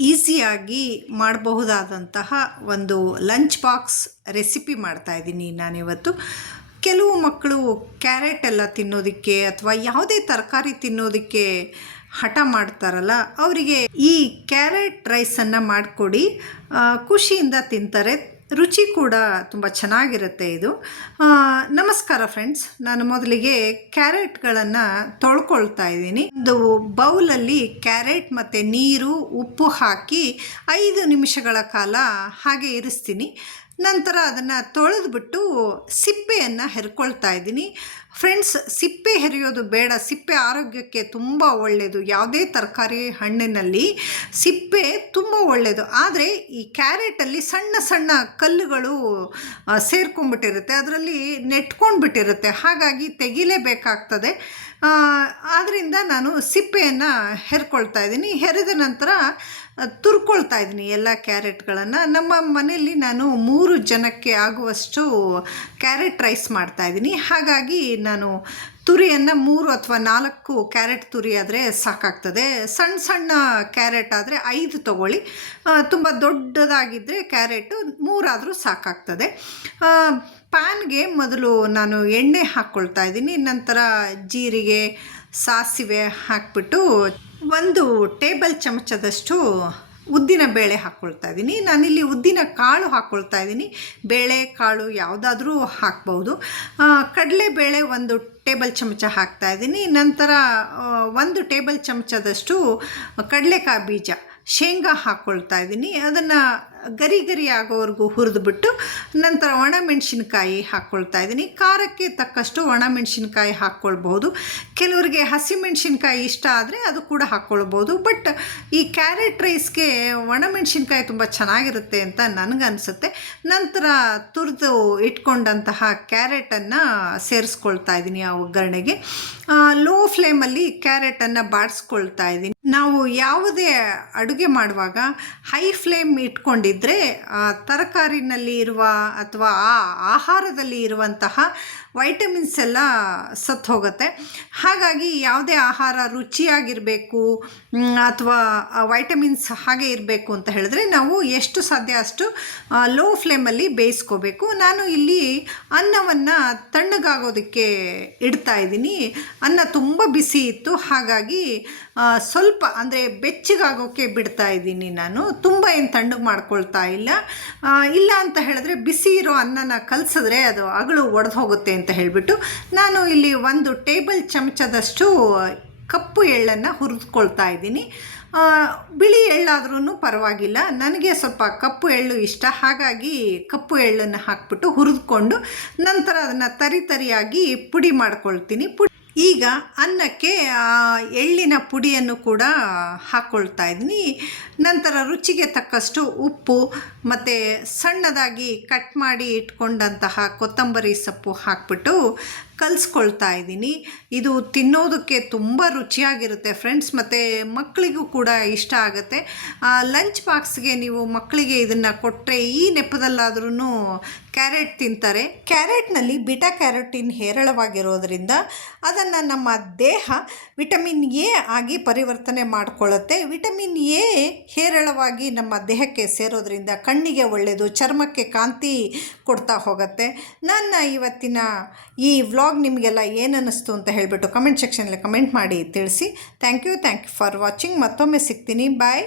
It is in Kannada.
ಈಸಿಯಾಗಿ ಮಾಡಬಹುದಾದಂತಹ ಒಂದು ಲಂಚ್ ಬಾಕ್ಸ್ ರೆಸಿಪಿ ಮಾಡ್ತಾ ಇದ್ದೀನಿ ನಾನಿವತ್ತು. ಕೆಲವು ಮಕ್ಕಳು ಕ್ಯಾರೆಟ್ ಎಲ್ಲ ತಿನ್ನೋದಕ್ಕೆ ಅಥವಾ ಯಾವುದೇ ತರಕಾರಿ ತಿನ್ನೋದಕ್ಕೆ ಹಠ ಮಾಡ್ತಾರಲ್ಲ, ಅವರಿಗೆ ಈ ಕ್ಯಾರೆಟ್ ರೈಸನ್ನು ಮಾಡಿಕೊಡಿ. ಖುಷಿಯಿಂದ ತಿಂತಾರೆ. ರುಚಿ ಕೂಡ ತುಂಬ ಚೆನ್ನಾಗಿರುತ್ತೆ ಇದು. ನಮಸ್ಕಾರ ಫ್ರೆಂಡ್ಸ್ ನಾನು ಮೊದಲಿಗೆ ಕ್ಯಾರೆಟ್ಗಳನ್ನು ತೊಳ್ಕೊಳ್ತಾ ಇದ್ದೀನಿ. ಒಂದು ಬೌಲಲ್ಲಿ ಕ್ಯಾರೆಟ್ ಮತ್ತು ನೀರು, ಉಪ್ಪು ಹಾಕಿ ಐದು ನಿಮಿಷಗಳ ಕಾಲ ಹಾಗೆ ಇರಿಸ್ತೀನಿ. ನಂತರ ಅದನ್ನು ತೊಳೆದುಬಿಟ್ಟು ಸಿಪ್ಪೆಯನ್ನು ಹೆರ್ಕೊಳ್ತಾ ಇದ್ದೀನಿ. ಫ್ರೆಂಡ್ಸ್ ಸಿಪ್ಪೆ ಹೆರೆಯೋದು ಬೇಡ. ಸಿಪ್ಪೆ ಆರೋಗ್ಯಕ್ಕೆ ತುಂಬ ಒಳ್ಳೆಯದು ಯಾವುದೇ ತರಕಾರಿ ಹಣ್ಣಿನಲ್ಲಿ ಸಿಪ್ಪೆ ತುಂಬ ಒಳ್ಳೆಯದು ಆದರೆ ಈ ಕ್ಯಾರೆಟಲ್ಲಿ ಸಣ್ಣ ಸಣ್ಣ ಕಲ್ಲುಗಳು ಸೇರ್ಕೊಂಡ್ಬಿಟ್ಟಿರುತ್ತೆ. ಅದರಲ್ಲಿ ನೆಟ್ಕೊಂಡ್ಬಿಟ್ಟಿರುತ್ತೆ. ಹಾಗಾಗಿ ತೆಗಿಲೇಬೇಕಾಗ್ತದೆ. ಆದ್ದರಿಂದ ನಾನು ಸಿಪ್ಪೆಯನ್ನು ಹೆರ್ಕೊಳ್ತಾ ಇದ್ದೀನಿ. ಹೆರೆದ ನಂತರ ತುರ್ಕೊಳ್ತಾ ಇದ್ದೀನಿ ಎಲ್ಲ ಕ್ಯಾರೆಟ್ಗಳನ್ನು. ನಮ್ಮ ಮನೆಯಲ್ಲಿ ನಾನು ಮೂರು ಜನಕ್ಕೆ ಆಗುವಷ್ಟು ಕ್ಯಾರೆಟ್ ರೈಸ್ ಮಾಡ್ತಾ ಇದ್ದೀನಿ. ಹಾಗಾಗಿ ನಾನು ತುರಿಯನ್ನು ಮೂರು ಅಥವಾ ನಾಲ್ಕು ಕ್ಯಾರೆಟ್ ತುರಿ ಆದರೆ ಸಾಕಾಗ್ತದೆ. ಸಣ್ಣ ಸಣ್ಣ ಕ್ಯಾರೆಟ್ ಆದರೆ ಐದು ತೊಗೊಳ್ಳಿ. ತುಂಬ ದೊಡ್ಡದಾಗಿದ್ದರೆ ಕ್ಯಾರೆಟು ಮೂರಾದರೂ ಸಾಕಾಗ್ತದೆ. ಪ್ಯಾನ್ಗೆ ಮೊದಲು ನಾನು ಎಣ್ಣೆ ಹಾಕ್ಕೊಳ್ತಾ ಇದ್ದೀನಿ. ನಂತರ ಜೀರಿಗೆ, ಸಾಸಿವೆ ಹಾಕ್ಬಿಟ್ಟು ಒಂದು ಟೇಬಲ್ ಚಮಚದಷ್ಟು ಉದ್ದಿನ ಬೇಳೆ ಹಾಕ್ಕೊಳ್ತಾ ಇದ್ದೀನಿ. ನಾನಿಲ್ಲಿ ಉದ್ದಿನ ಕಾಳು ಹಾಕ್ಕೊಳ್ತಾ ಇದ್ದೀನಿ. ಬೇಳೆ, ಕಾಳು ಯಾವುದಾದ್ರೂ ಹಾಕ್ಬೋದು. ಕಡಲೆಬೇಳೆ ಒಂದು ಟೇಬಲ್ ಚಮಚ ಹಾಕ್ತಾ ಇದ್ದೀನಿ. ನಂತರ ಒಂದು ಟೇಬಲ್ ಚಮಚದಷ್ಟು ಕಡಲೆಕಾಯಿ ಬೀಜ, ಶೇಂಗಾ ಹಾಕ್ಕೊಳ್ತಾ ಇದ್ದೀನಿ. ಅದನ್ನು ಗರಿ ಗರಿ ಆಗೋವರೆಗೂ ಹುರಿದ್ಬಿಟ್ಟು ನಂತರ ಒಣಮೆಣಸಿನ್ಕಾಯಿ ಹಾಕ್ಕೊಳ್ತಾ ಇದ್ದೀನಿ. ಖಾರಕ್ಕೆ ತಕ್ಕಷ್ಟು ಒಣಮೆಣಸಿನ್ಕಾಯಿ ಹಾಕ್ಕೊಳ್ಬೋದು ಕೆಲವರಿಗೆ ಹಸಿಮೆಣಸಿನ್ಕಾಯಿ ಇಷ್ಟ ಆದರೆ ಅದು ಕೂಡ ಹಾಕ್ಕೊಳ್ಬೋದು ಬಟ್ ಈ ಕ್ಯಾರೆಟ್ ರೈಸ್ಗೆ ಒಣಮೆಣಸಿನ್ಕಾಯಿ ತುಂಬ ಚೆನ್ನಾಗಿರುತ್ತೆ ಅಂತ ನನಗನ್ಸುತ್ತೆ. ನಂತರ ತುರಿದು ಇಟ್ಕೊಂಡಂತಹ ಕ್ಯಾರೆಟನ್ನು ಸೇರಿಸ್ಕೊಳ್ತಾ ಇದ್ದೀನಿ ಆ ಒಗ್ಗರಣೆಗೆ. ಲೋ ಫ್ಲೇಮಲ್ಲಿ ಕ್ಯಾರೆಟನ್ನು ಬಾಡಿಸ್ಕೊಳ್ತಾ ಇದ್ದೀನಿ. ನಾವು ಯಾವುದೇ ಅಡುಗೆ ಮಾಡುವಾಗ ಹೈ ಫ್ಲೇಮ್ ಇಟ್ಕೊಂಡಿದ್ರೆ, ಆ, ತರಕಾರಿನಲ್ಲಿ ಇರುವ ಅಥವಾ ಆ ಆಹಾರದಲ್ಲಿ ಇರುವಂತಹ ವೈಟಮಿನ್ಸ್ ಎಲ್ಲ ಸತ್ತು ಹೋಗುತ್ತೆ ಹಾಗಾಗಿ ಯಾವುದೇ ಆಹಾರ ರುಚಿಯಾಗಿರಬೇಕು ಅಥವಾ ವೈಟಮಿನ್ಸ್ ಹಾಗೆ ಇರಬೇಕು ಅಂತ ಹೇಳಿದ್ರೆ ನಾವು ಎಷ್ಟು ಸಾಧ್ಯ ಅಷ್ಟು ಲೋ ಫ್ಲೇಮಲ್ಲಿ ಬೇಯಿಸ್ಕೋಬೇಕು. ನಾನು ಇಲ್ಲಿ ಅನ್ನವನ್ನು ತಣ್ಣಗಾಗೋದಕ್ಕೆ ಇಡ್ತಾ ಇದ್ದೀನಿ. ಅನ್ನ ತುಂಬ ಬಿಸಿ ಇತ್ತು. ಹಾಗಾಗಿ ಸ್ವಲ್ಪ ಅಂದರೆ ಬೆಚ್ಚಗಾಗೋಕ್ಕೆ ಬಿಡ್ತಾ ಇದ್ದೀನಿ ನಾನು. ತುಂಬ ಏನು ತಣ್ಣಗೆ ಮಾಡ್ಕೊಳ್ತಾ ಇಲ್ಲ. ಇಲ್ಲ ಅಂತ ಹೇಳಿದ್ರೆ ಬಿಸಿ ಇರೋ ಅನ್ನನ ಕಲಸಿದ್ರೆ ಅದು ಅಗಳು ಒಡೆದು ಹೋಗುತ್ತೆ ಅಂತ ಹೇಳಿಬಿಟ್ಟು ನಾನು ಇಲ್ಲಿ ಒಂದು ಟೇಬಲ್ ಚಮಚದಷ್ಟು ಕಪ್ಪು ಎಳ್ಳನ್ನು ಹುರಿದುಕೊಳ್ತಾ ಇದ್ದೀನಿ. ಬಿಳಿ ಎಳ್ಳಾದ್ರೂ ಪರವಾಗಿಲ್ಲ. ನನಗೆ ಸ್ವಲ್ಪ ಕಪ್ಪು ಎಳ್ಳು ಇಷ್ಟ. ಹಾಗಾಗಿ ಕಪ್ಪು ಎಳ್ಳನ್ನು ಹಾಕ್ಬಿಟ್ಟು ಹುರಿದುಕೊಂಡು ನಂತರ ಅದನ್ನು ತರಿ ತರಿಯಾಗಿ ಪುಡಿ ಮಾಡ್ಕೊಳ್ತೀನಿ. ಪುಡಿ ಈಗ ಅನ್ನಕ್ಕೆ ಎಳ್ಳಿನ ಪುಡಿಯನ್ನು ಕೂಡ ಹಾಕ್ಕೊಳ್ತಾ ಇದ್ದೀನಿ. ನಂತರ ರುಚಿಗೆ ತಕ್ಕಷ್ಟು ಉಪ್ಪು, ಮತ್ತು ಸಣ್ಣದಾಗಿ ಕಟ್ ಮಾಡಿ ಇಟ್ಕೊಂಡಂತಹ ಕೊತ್ತಂಬರಿ ಸೊಪ್ಪು ಹಾಕ್ಬಿಟ್ಟು ಕಲಿಸ್ಕೊಳ್ತಾ ಇದ್ದೀನಿ. ಇದು ತಿನ್ನೋದಕ್ಕೆ ತುಂಬ ರುಚಿಯಾಗಿರುತ್ತೆ ಫ್ರೆಂಡ್ಸ್, ಮತ್ತು ಮಕ್ಕಳಿಗೂ ಕೂಡ ಇಷ್ಟ ಆಗುತ್ತೆ. ಲಂಚ್ ಬಾಕ್ಸ್ಗೆ ನೀವು ಮಕ್ಕಳಿಗೆ ಇದನ್ನು ಕೊಟ್ಟರೆ ಈ ನೆಪದಲ್ಲಾದ್ರೂ ಕ್ಯಾರೆಟ್ ತಿಂತಾರೆ. ಕ್ಯಾರೆಟ್ನಲ್ಲಿ ಬಿಟಾ ಕ್ಯಾರೋಟಿನ್ ಹೇರಳವಾಗಿರೋದ್ರಿಂದ ಅದನ್ನು ನಮ್ಮ ದೇಹ ವಿಟಮಿನ್ ಎ ಆಗಿ ಪರಿವರ್ತನೆ ಮಾಡಿಕೊಳ್ಳುತ್ತೆ. ವಿಟಮಿನ್ ಎ ಹೇರಳವಾಗಿ ನಮ್ಮ ದೇಹಕ್ಕೆ ಸೇರೋದ್ರಿಂದ ಕಣ್ಣಿಗೆ ಒಳ್ಳೆಯದು ಚರ್ಮಕ್ಕೆ ಕಾಂತಿ ಕೊಡ್ತಾ ಹೋಗುತ್ತೆ. ನನ್ನ ಇವತ್ತಿನ ಈ ವ್ಲಾಗ್ ನಿಮಗೆಲ್ಲ ಏನು ಅನ್ನಿಸ್ತು ಅಂತ ಹೇಳಿಬಿಟ್ಟು ಕಮೆಂಟ್ ಸೆಕ್ಷನಲ್ಲಿ ಕಮೆಂಟ್ ಮಾಡಿ ತಿಳಿಸಿ. Thank you thank you for watching. ಮತ್ತೊಮ್ಮೆ ಸಿಗ್ತೀನಿ. ಬಾಯ್.